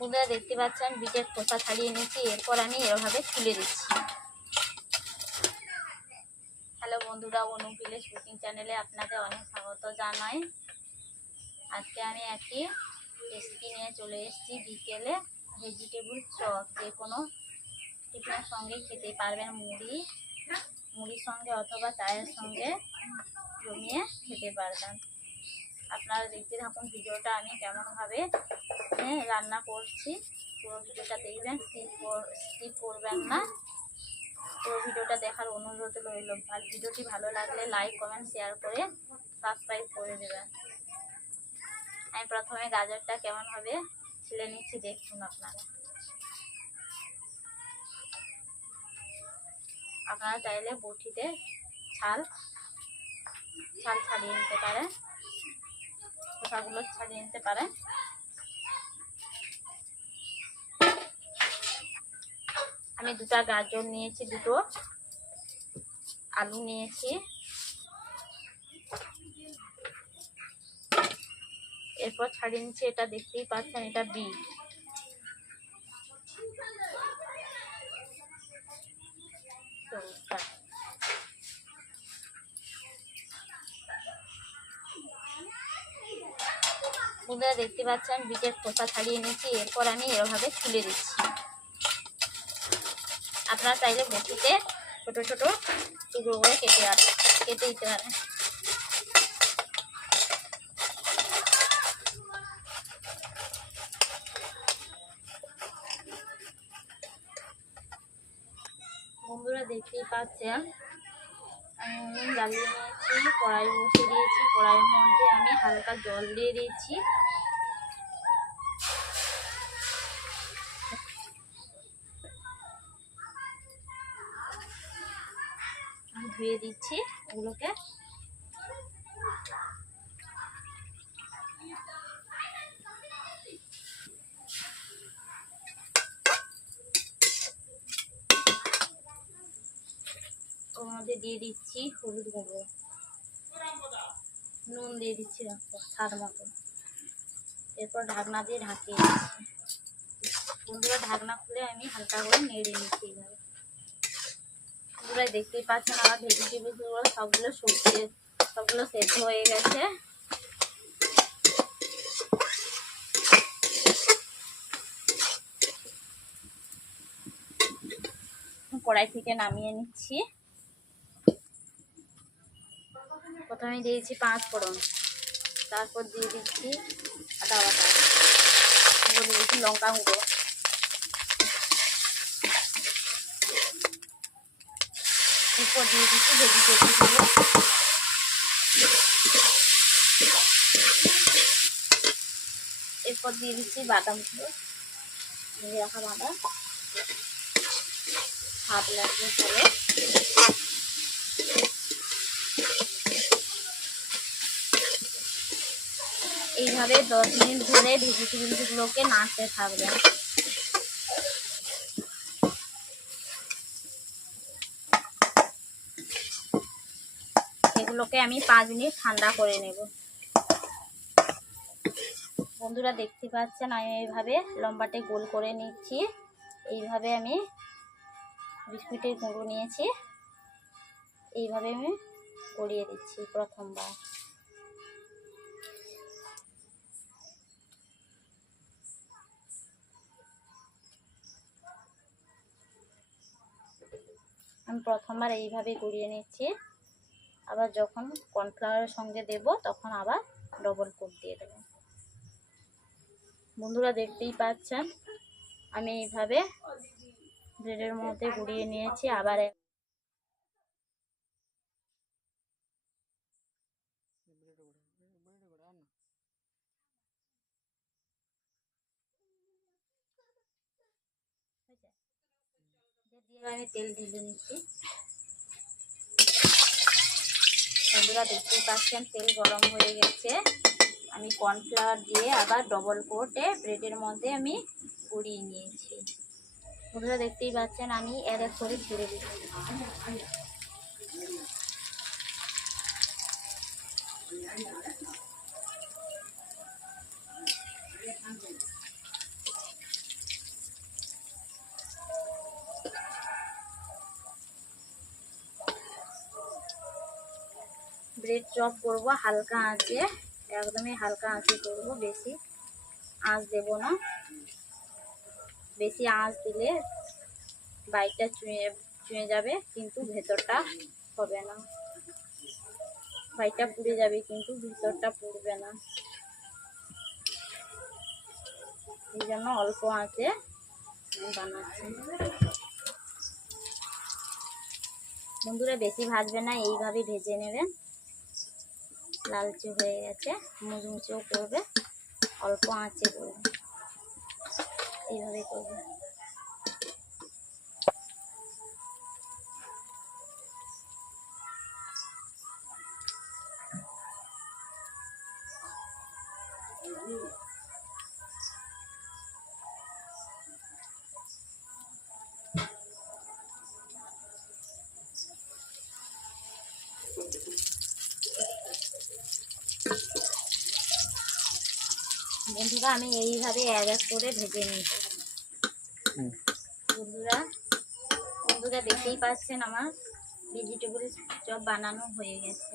বন্ধুরা দেখতে পাচ্ছেন বিটের খোসা ছাড়িয়ে নিয়েছি, এরপর আমি এভাবে তুলে দিচ্ছি। হ্যালো বন্ধুরা, অনু ভিলেজ কুকিং চ্যানেলে আপনাদের অনেক স্বাগত জানাই। আজকে আমি একটি রেসিপি নিয়ে চলে এসেছি। বিকেলে ভেজিটেবল চপ, যে কোনো টিফিনের সঙ্গে খেতে পারবেন। মুড়ির সঙ্গে অথবা চায়ের সঙ্গে জমিয়ে খেতে পারবেন। আপনারা দেখতে থাকুন ভিডিওটা আমি কেমনভাবে রান্না করছি। পুরো ভিডিওটা দেখবেন, স্কিপ করবেন না। পুরো ভিডিওটা দেখার অনুরোধ রইল। আর ভিডিওটি ভালো লাগলে লাইক, কমেন্ট, শেয়ার করে সাবস্ক্রাইব করে দেবেন। আমি প্রথমে গাজরটা কেমনভাবে ছিলে নিচ্ছি দেখুন আপনারা চাইলে বটিতে ছাল ছাড়িয়ে নিতে পারেন, খোসাগুলো ছাড়িয়ে নিতে পারেন। আমি দুটো গাজর নিয়েছি, দুটো আলু নিয়েছি, এরপর ছাড়িয়ে নিচ্ছি। এটা দেখতেই পাচ্ছেন, এটা বিট। বন্ধুরা দেখতে পাচ্ছেন বিটের খোসা ছাড়িয়ে নিচ্ছি, এরপর আমি এভাবে তুলে দিচ্ছি। আপনারা চাইলে বটিতে ছোট ছোট টুকরো করে কেটে দিতে পারেন। বন্ধুরা দেখতেই পাচ্ছেন আমি জ্বালিয়ে নিয়েছি, কড়াই বসিয়ে দিয়েছি। কড়াইয়ের মধ্যে আমি হালকা জল দিয়ে দিয়েছি। আমি ধুয়ে দিচ্ছি ওগুলোকে। ওর মধ্যে দিয়ে দিচ্ছি হলুদ গুঁড়ো, নুন দিয়ে দিচ্ছি স্বাদ মতো। এরপর ঢাকনা দিয়ে ঢাকিয়ে দিচ্ছি। বন্ধুরা ঢাকনা খুলে আমি হালকা করে নেড়ে নিচ্ছি এইভাবে। বন্ধুরা দেখতেই পাচ্ছেন আমার ভেজিটেবলগুলো সবগুলো সেদ্ধ হয়ে গেছে। কড়াই থেকে নামিয়ে নিচ্ছি। প্রথমে দিয়েছি 5 ফোড়ন, তারপর দিয়ে দিচ্ছি আদা বাটা, দিয়ে দিচ্ছি লঙ্কা গুঁড়ো, এরপর দিয়ে দিচ্ছি ভেজিটেবলগুলো, এরপর দিয়ে দিচ্ছি বাদামগুলো, ভেজে রাখা বাদাম। হাত লাগবে চলে। এইভাবে 10 মিনিট ধরে ভেজিটেবলগুলোকে নাড়তে থাকবেন। এগুলোকে আমি 5 মিনিট ঠান্ডা করে নেব। বন্ধুরা দেখতে পাচ্ছেন আমি এইভাবে লম্বাটে গোল করে নিচ্ছি। এইভাবে আমি বিস্কুটের গুঁড়ো নিয়েছি, এইভাবে আমি গড়িয়ে দিচ্ছি প্রথমবার। আমি প্রথমবার এইভাবে গড়িয়ে নিচ্ছি। আবার যখন কর্নফ্লাওয়ারের সঙ্গে দেব তখন আবার ডবল কোট দিয়ে দেব। বন্ধুরা দেখতেই পাচ্ছেন আমি এইভাবে ব্রেডের মধ্যে গড়িয়ে নিয়েছি। আবার আমি তেল ঢেলে নিচ্ছি। বন্ধুরা দেখতেই পাচ্ছেন তেল গরম হয়ে গেছে। আমি কর্নফ্লাওয়ার দিয়ে আবার ডবল কোটে ব্রেডের মধ্যে আমি গড়িয়ে নিয়েছি। বন্ধুরা দেখতেই পাচ্ছেন আমি এক এক করে ছেড়ে দিচ্ছি। ব্রেড চপ করব হালকা আঁচে, একদমই হালকা আঁচে করব, বেশি আঁচ দেব না। বেশি আঁচ দিলে বাইরটা চুঁয়ে যাবে কিন্তু ভেতরটা হবে না, বাইরটা পুড়ে যাবে কিন্তু ভিতরটা পুড়বে না। এই জন্য অল্প আঁচে বানাচ্ছি। বন্ধুরা বেশি ভাজবে না, এইভাবে ভেজে নেবেন। লালচে হয়ে গেছে, মুচমুচেও করবে, অল্প আঁচে করবে, এইভাবে করবে। বন্ধুরা আমি এইভাবে এক এক করে ভেজে নিব। বন্ধুরা দেখতেই পাচ্ছেন আমার ভেজিটেবল চপ বানানো হয়ে গেছে।